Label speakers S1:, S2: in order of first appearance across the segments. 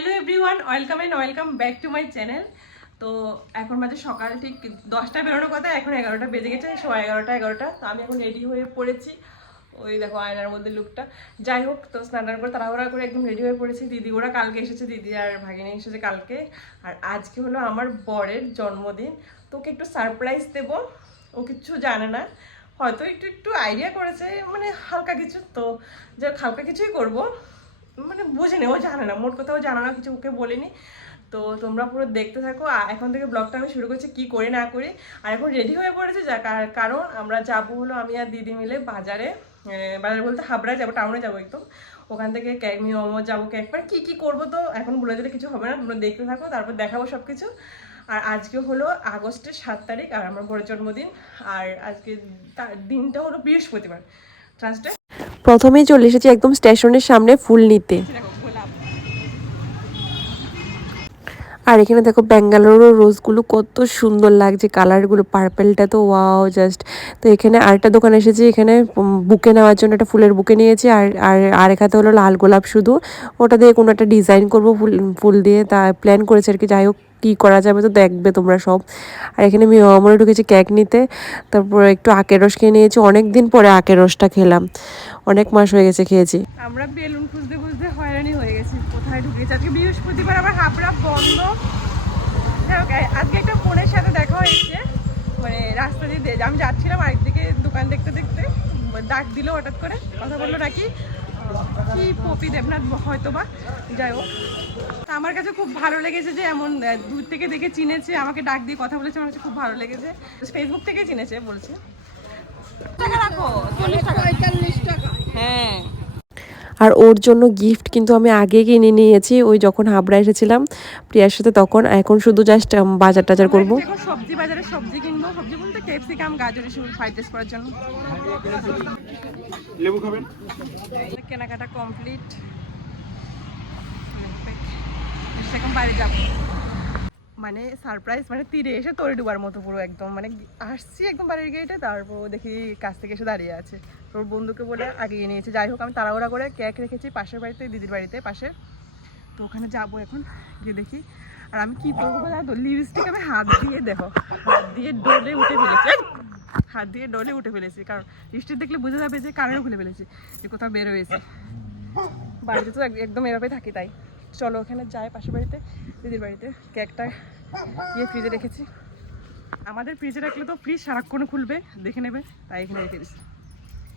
S1: Hello everyone, welcome and welcome back to my channel. তো এখন মাঝে সকাল, ঠিক দশটা বেরোনোর কথা, এখন এগারোটা বেজে গেছে, সোয়া এগারোটা এগারোটা। তো আমি এখন রেডি হয়ে পড়েছি। ওই দেখো আয়নার মধ্যে লুকটা যাই হোক, তো স্নান করে তাড়াহুড়া করে একদম রেডি হয়ে পড়েছি। দিদি, ওরা কালকে এসেছে, দিদি আর ভাগিনী এসেছে কালকে। আর আজকে হলো আমার বরের জন্মদিন। তো ওকে একটু সারপ্রাইজ দেবো। ও কিচ্ছু জানে না। হয়তো একটু একটু আইডিয়া করেছে মানে হালকা কিছু। তো যে হালকা কিছুই করব। মানে বুঝিনি ও জানে না। মোট কোথাও জানা না, কিছু ওকে বলিনি। তো তোমরা পুরো দেখতে থাকো। আর এখন থেকে ব্লগটা আমি শুরু করছি, কি করে না করি। আর এখন রেডি হয়ে পড়েছে, যা, কার- কারণ আমরা যাব হলো আমি আর দিদি মিলে বাজারে। বাজারে বলতে হাবড়ায় যাব টাউনে যাব একদম। ওখান থেকে কেক মোমো যাব কেক মানে কী কী করব তো এখন বলে দিলে কিছু হবে না। তোমরা দেখতে থাকো, তারপর দেখাবো সব কিছু আর আজকে হলো আগস্টের সাত তারিখ, আর আমার বড় জন্মদিন। আর আজকে দিনটা হলো বৃহস্পতিবার। ট্রান্সডে
S2: প্রথমেই চলে এসেছি একদম স্টেশনের সামনে ফুল নিতে। আর এখানে দেখো ব্যাঙ্গালোরও রোজগুলো কত সুন্দর লাগছে, কালারগুলো পার্পেলটা তো ওয়াও জাস্ট। তো এখানে আরেকটা দোকান এসেছি, এখানে বুকে নেওয়ার জন্য একটা ফুলের বুকে নিয়েছি আর আর আরেক হাতে হলো লাল গোলাপ শুধু। ওটা দিয়ে কোনো একটা ডিজাইন করব ফুল ফুল দিয়ে, তা প্ল্যান করেছে আর কি, যাই হোক কী করা যাবে তো দেখবে তোমরা সব। আর এখানে আমি মনে ঢুকেছি কেক নিতে, তারপর একটু আখের রস খেয়ে নিয়েছি অনেক দিন পরে আখের রসটা খেলাম। অনেক মাস হয়ে গেছে খেয়েছি।
S1: আমরা বেলুন খুঁজতে খুঁজতে হয়রানি হয়ে গেছি ঢুকেছি আজকে বৃহস্পতিবার আবার হাবড়া বন্ধ। আজকে একটা ফোনের সাথে দেখা হয়েছে। মানে রাস্তা দিয়ে আমি যাচ্ছিলাম আরেকদিকে দোকান দেখতে দেখতে। ডাক দিল হঠাৎ করে কথা বলল নাকি? কি পপি দেবনাথ হয়তো বা যাই হোক তা আমার কাছে খুব ভালো লেগেছে যে এমন দূর থেকে দেখে চিনেছে আমাকে ডাক দিয়ে কথা বলেছে আমার কাছে খুব ভালো লেগেছে। ফেসবুক থেকে চিনেছে বলছে। টাকা রাখো চল্লিশ টাকা। হ্যাঁ।
S2: আর ওর জন্য গিফট কিন্তু আমি আগে কিনে নিয়েছি ওই যখন হাবড়া এসেছিলাম প্রিয়ার সাথে তখন এখন শুধু জাস্ট বাজার টাজার করব।
S1: সবজি বাজারে সবজি কিনবো সবজি বলতে ক্যাপসিকাম গাজর এসব ফ্রাইড রাইস করার জন্য।
S3: লেবু খাবেন?
S1: কেনাকাটা কমপ্লিট এখন বাইরে যাব। মানে সারপ্রাইজ মানে তীরে এসে তরে ডুবার মতো পুরো একদম মানে আসছি একদম বাড়ির গেটে তারপর দেখি কাছ থেকে এসে দাঁড়িয়ে আছে। তোর বন্ধুকে বলে আগিয়ে নিয়েছে। যাই হোক, আমি তাড়াহুড়া করে কেক রেখেছি পাশের বাড়িতে, দিদির বাড়িতে, পাশে। তো ওখানে যাব এখন, গিয়ে দেখি। আর আমি কি করব তো লিপস্টিক আমি হাত দিয়ে দেখো, হাত দিয়ে ডলে উঠে ফেলেছি। হাত দিয়ে ডলে উঠে ফেলেছি, কারণ লিপস্টিক দেখলে বোঝা যাবে যে কানেরও খুলে ফেলেছি, যে কোথাও বের হয়েছে। বাড়িতে তো এক- একদম এভাবে থাকি তাই। চলো ওখানে যাই পাশের বাড়িতে, দিদির বাড়িতে। কেকটা গিয়ে ফ্রিজে রেখেছি। আমাদের ফ্রিজে রাখলে তো ফ্রিজ সারাক্ষণ খুলবে, দেখে নেবে, তাই এখানে রেখে দিচ্ছি।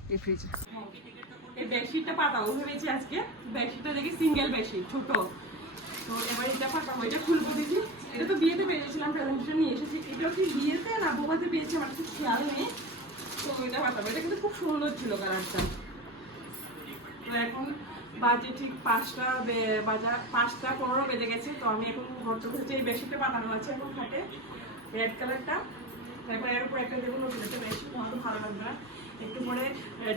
S1: এই ফ্রিজে এই বেডশিটটা পাতাবো ভেবেছি আজকে বেডশিটটা দেখি সিঙ্গেল বেডশিট ছোট। তো এবার এটা পাতাবো এটা খুলবো দেখি। এটা তো বিয়েতে পেয়েছিলাম প্রেজেন্টেশন নিয়ে এসেছি। এটাও কি বিয়েতে না বোবাতে পেয়েছি? আমার কিছু খেয়াল নেই। তো এটা পাতাবো। এটা কিন্তু খুব সুন্দর ছিল কালারটা। তো এখন বাজে ঠিক পাঁচটা বে- বাজা, পাঁচটা পনেরো বেজে গেছে। তো আমি এখন ঘরটা হচ্ছে এই বেডশিটটা বানানো আছে এখন খাটে। রেড কালারটা তারপর এর উপর একটা একটা বেডশিট আমার ভালো লাগবে না। একটু পরে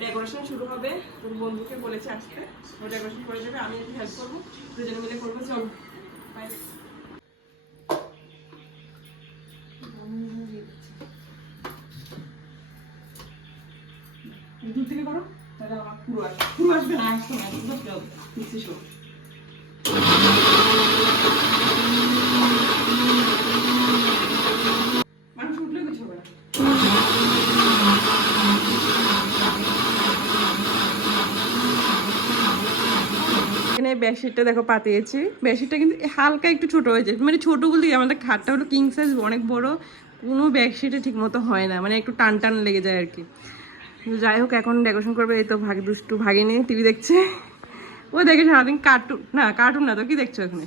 S1: ডেকোরেশন শুরু হবে। তোর বন্ধুকে বলেছে আসতে ও ডেকোরেশন করে দেবে আমি একটু হেল্প করব। দুজনে মিলে করব চল। বাই দূর থেকে করো তাহলে আমার পুরো আসবে পুরো আসবে না না একদম। ধরতে শো মানুষ উঠলে কিছু হবে না এখানে বেডশিটটা দেখো পাতিয়েছি। বেডশিটটা কিন্তু হালকা একটু ছোট হয়েছে মানে ছোট বলতে আমাদের খাটটা হলো কিং সাইজ অনেক বড়। কোনো বেডশিটে ঠিক মতো হয় না। মানে একটু টান টান লেগে যায় আর কি। যাই হোক, এখন ডেকোরেশন করবে এই তো ভাগ, দুষ্টু ভাগিনি টিভি দেখছে। ও দেখে সারাদিন কার্টুন না কার্টুন না তো, কি দেখছ এখানে?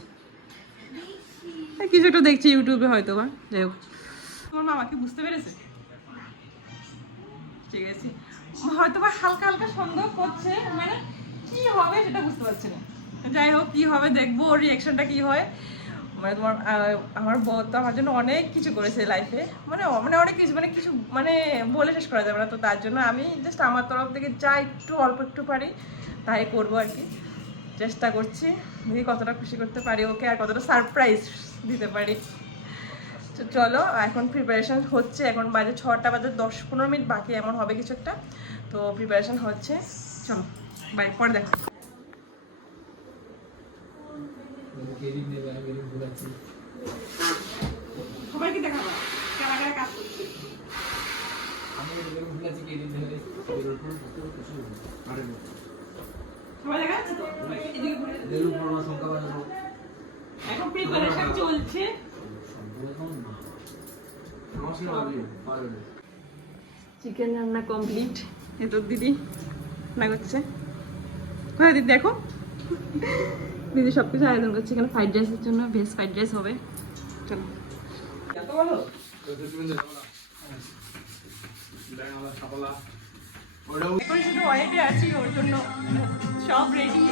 S1: কিছু একটা দেখছি ইউটিউবে হয়তো বা। যাই হোক। তোমার মামা কি বুঝতে পেরেছে? ঠিক আছে। হয়তো বা হালকা হালকা সন্দেহ করছে। মানে কি হবে সেটা বুঝতে পারছি না। যাই হোক, কি হবে দেখব, ওর রিয়াকশনটা কি হয়। মানে তোমার আমার বর তো আমার জন্য অনেক কিছু করেছে লাইফে মানে মানে অনেক কিছু মানে কিছু মানে বলে শেষ করা যাবে না। তো তার জন্য আমি জাস্ট আমার তরফ থেকে যা একটু অল্প একটু পারি, তাই করব আর কি। চেষ্টা করছি, দেখি কতটা খুশি করতে পারি ওকে আর কতটা সারপ্রাইজ দিতে পারি। তো চলো, এখন প্রিপারেশন হচ্ছে। এখন বাজে ছটা বাজে দশ পনেরো মিনিট, বাকি এমন হবে কিছু একটা। তো প্রিপারেশন হচ্ছে। চলো বাই পরে দেখো
S3: কেরিং নেবে আমি বেলুন ঘোরাচ্ছি
S1: সবাইকে দেখাবো কারা কারা কাজ করছে।
S3: আমি এটা বেলুন ঘোরাচ্ছি নেবে আরে
S1: সবাই দেখা যাচ্ছে তো? এদিকে ঘুরে।
S3: বেলুন ঘোরানো সংখ্যা বাজাবো
S1: এখন প্রিপারেশন চলছে।
S3: সম্পূর্ণ না আমার সঙ্গে পারবে পারবে না
S1: চিকেন রান্না কমপ্লিট এ তোর দিদি রান্না করছে কোথায় দিদি দেখো। দিদি সব কিছু আয়োজন করছে, এখানে ফ্রাইড রাইসের জন্য ভেজ ফ্রাইড রাইস হবে। চলো। সব রেডি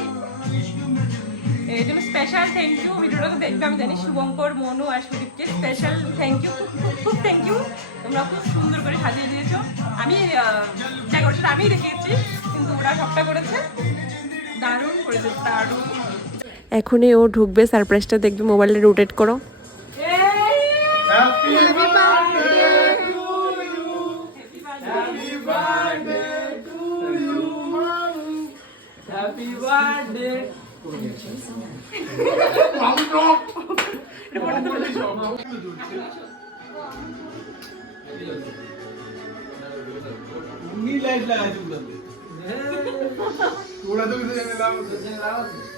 S1: এই জন্য স্পেশাল থ্যাংক ইউ ভিডিওটা তো দেখবে, আমি জানি শুভঙ্কর, মনু আর সুদীপকে স্পেশাল থ্যাংক ইউ খুব থ্যাংক ইউ তোমরা খুব সুন্দর করে সাজিয়ে দিয়েছ। আমি ডেকোরেশন আমি দেখিয়েছি, কিন্তু ওরা সবটা করেছে। দারুণ করেছে, দারুণ।
S2: এখনই ও ঢুকবে সারপ্রাইজটা দেখবে মোবাইলে রোটেট করো।
S4: লাইট ওরা তো কিছু জানে না
S1: সবাই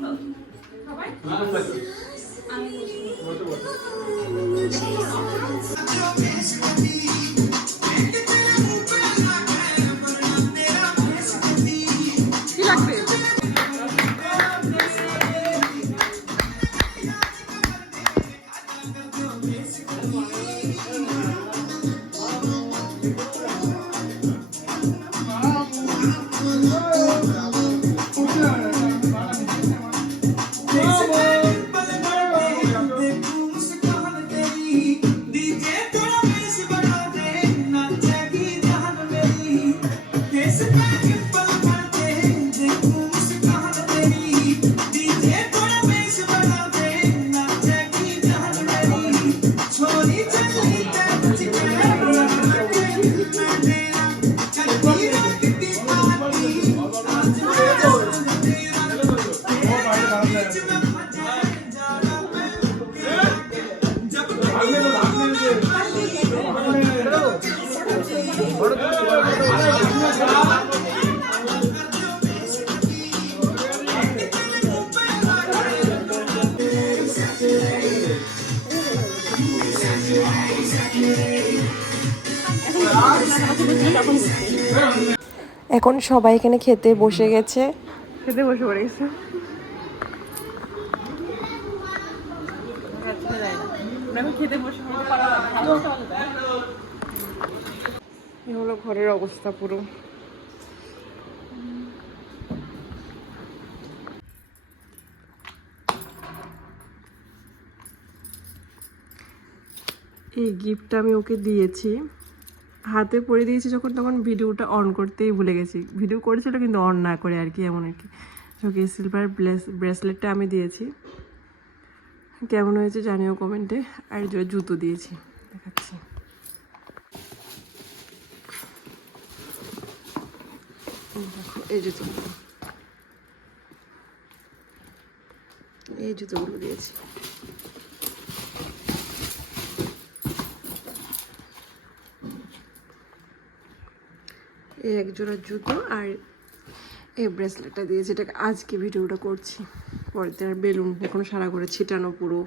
S1: সুন্দর
S2: এখন সবাই এখানে খেতে বসে গেছে।
S1: খেতে বসে পড়েছে। খেতে বসে এ হলো ঘরের অবস্থা পুরো। এই গিফটটা আমি ওকে দিয়েছি। হাতে পরে দিয়েছি যখন তখন ভিডিওটা অন করতেই ভুলে গেছি। ভিডিও করেছিল কিন্তু অন না করে আর কি, এমন আর কি। ওকে সিলভার ব্রেসলেটটা আমি দিয়েছি। কেমন হয়েছে জানিও কমেন্টে আর জুতো দিয়েছি। দেখাচ্ছি। এই জুতোগুলো এই জুতোগুলো দিয়েছি। এই এক জোড়া জুতো আর এই ব্রেসলেটটা দিয়েছি এটাকে আজকে ভিডিওটা করছি। পরের দিন আর বেলুন, এখনও সারা করে ছিটানো পুরো।